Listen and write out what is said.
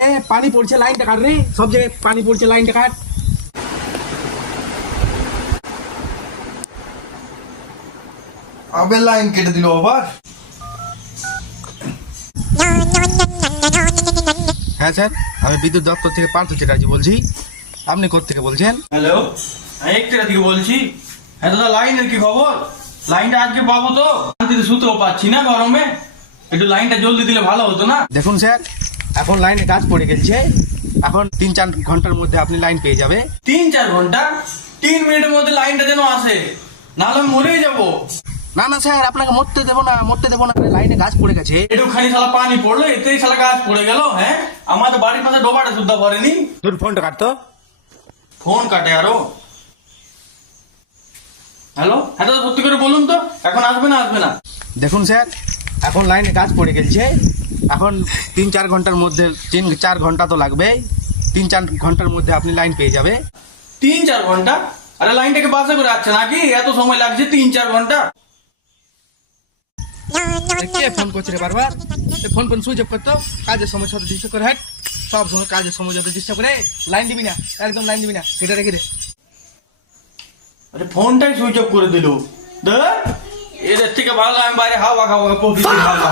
পানি পড়ছে, লাইনটা কাট রে, সব জায়গায় পানি পড়ছে, লাইনটা কাট। আবে লাইন কেটে দিল আবার। হ্যাঁ স্যার, আমি বিদ্যুৎ দপ্তর থেকে পার্থ চ্যাটার্জি বলছি। আপনি কোত্থেকে বলছেন? হ্যালো, আমি একটিরা থেকে বলছি। হ্যাঁ দাদা, লাইনের কি খবর? লাইনটা আজকে পাবো তো? শান্তিতে শুতেও পাচ্ছি না গরমে, একটু লাইনটা জলদি দিলে ভালো হতো না? দেখুন স্যার, এখন লাইনে কাজ পড়ে গেছে, এখন 3-4 ঘন্টার মধ্যে আপনি লাইন পেয়ে যাবে। 3-4 ঘন্টা? 3 মিনিটের মধ্যে লাইনটা যেন আসে, নাহলে আমি মরেই যাবো। না না স্যার, আপনাকে মরতে দেবো না, লাইনে গাছ পড়ে গেছে। একটুখানি শালা পানি পড়লো, এতেই শালা গাছ পড়ে গেল। হ্যাঁ, আমাদের বাড়ির পাশে ডোবাটা শুদ্ধ ভরেনি। তোর ফোনটা কাটতো। ফোন কাটে আরো। হ্যালো, হ্যাঁ দাদা, সত্যি করে বলুন তো, এখন আসবে না আসবে না? দেখুন স্যার, এখন লাইনে কাজ পড়ে গেছে, এখন 3-4 ঘন্টার মধ্যে, 3-4 ঘন্টা তো লাগবে, 3-4 ঘন্টার মধ্যে আপনি লাইন পেয়ে যাবে। 3-4 ঘন্টা? আরে লাইনটাকে বাসে করে আসছে নাকি? এত সময় লাগছে 3-4 ঘন্টা? কে ফোন করছে রে বারবার? ফোন সুইচ অফ করতো, কাজের সময় সাথে ডিস্টার্ব করে। হ্যাঁ, সব সময় কাজের সময় যাতে ডিস্টার্ব করে। লাইন দিবি না, একদম লাইন দিবি না, এটা রেখে দে। আরে ফোনটাই সুইচ অফ করে দিল। এদের থেকে ভালো আমি বাইরে হাওয়া খাওয়া প্রকৃতির হাওয়া।